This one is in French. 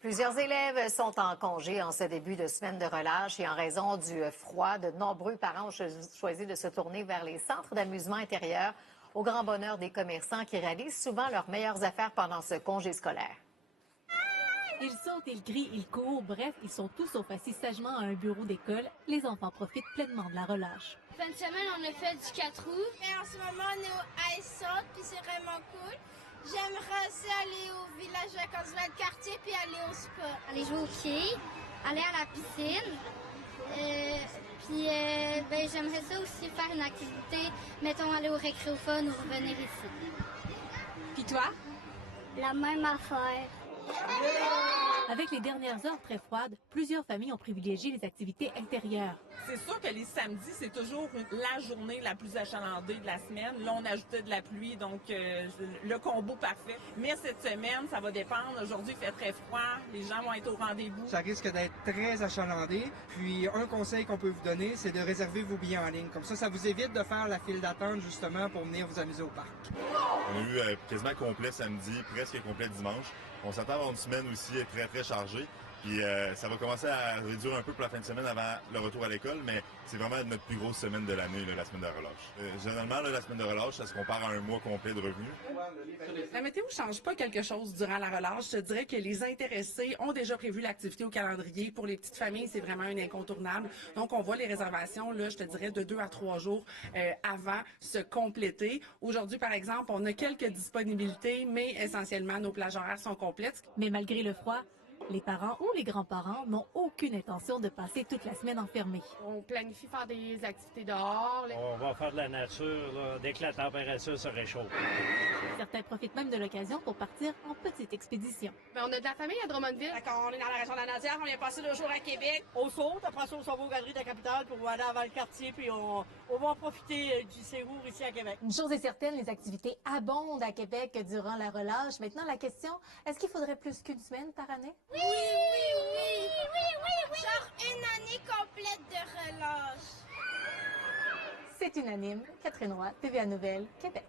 Plusieurs élèves sont en congé en ce début de semaine de relâche et en raison du froid, de nombreux parents ont choisi de se tourner vers les centres d'amusement intérieur au grand bonheur des commerçants qui réalisent souvent leurs meilleures affaires pendant ce congé scolaire. Ils sautent, ils crient, ils courent, bref, ils sont tous sauf assis sagement à un bureau d'école. Les enfants profitent pleinement de la relâche. Fin de semaine, on a fait du 4 roues. Et en ce moment, on est au Ice Salt, puis c'est vraiment cool. J'aimerais aussi aller au village vacances de quartier, puis aller au spa. Aller jouer au pied, aller à la piscine. J'aimerais ça aussi faire une activité, mettons aller au récréophone ou revenir ici. Puis toi? La même affaire. Avec les dernières heures très froides, plusieurs familles ont privilégié les activités intérieures. C'est sûr que les samedis, c'est toujours la journée la plus achalandée de la semaine. Là, on ajoutait de la pluie, donc le combo parfait. Mais cette semaine, ça va dépendre. Aujourd'hui, il fait très froid. Les gens vont être au rendez-vous. Ça risque d'être très achalandé. Puis, un conseil qu'on peut vous donner, c'est de réserver vos billets en ligne. Comme ça vous évite de faire la file d'attente, justement, pour venir vous amuser au parc. On a eu quasiment complet samedi, presque complet dimanche. On s'attend à avoir une semaine aussi très, très chargée. Puis ça va commencer à réduire un peu pour la fin de semaine avant le retour à l'école, mais c'est vraiment notre plus grosse semaine de l'année, la semaine de relâche. Généralement, la semaine de relâche, ça se compare à un mois complet de revenus. La météo ne change pas quelque chose durant la relâche. Je te dirais que les intéressés ont déjà prévu l'activité au calendrier. Pour les petites familles, c'est vraiment un incontournable. Donc, on voit les réservations, là, je te dirais, de 2 à 3 jours avant se compléter. Aujourd'hui, par exemple, on a quelques disponibilités, mais essentiellement, nos plages horaires sont complètes. Mais malgré le froid, les parents ou les grands-parents n'ont aucune intention de passer toute la semaine enfermés. On planifie faire des activités dehors. On va faire de la nature là, dès que la température se réchauffe. Certains profitent même de l'occasion pour partir en petite expédition. Ben, on a de la famille à Drummondville. Quand on est dans la région de la Nadière, on vient passer 2 jours à Québec. On saute, après ça, on s'en va aux galeries de la capitale pour aller avant le quartier, puis on va en profiter du séjour ici à Québec. Une chose est certaine, les activités abondent à Québec durant la relâche. Maintenant, la question, est-ce qu'il faudrait plus qu'une semaine par année? Oui. Genre une année complète de relâche. C'est unanime. Catherine Roy, TVA Nouvelle, Québec.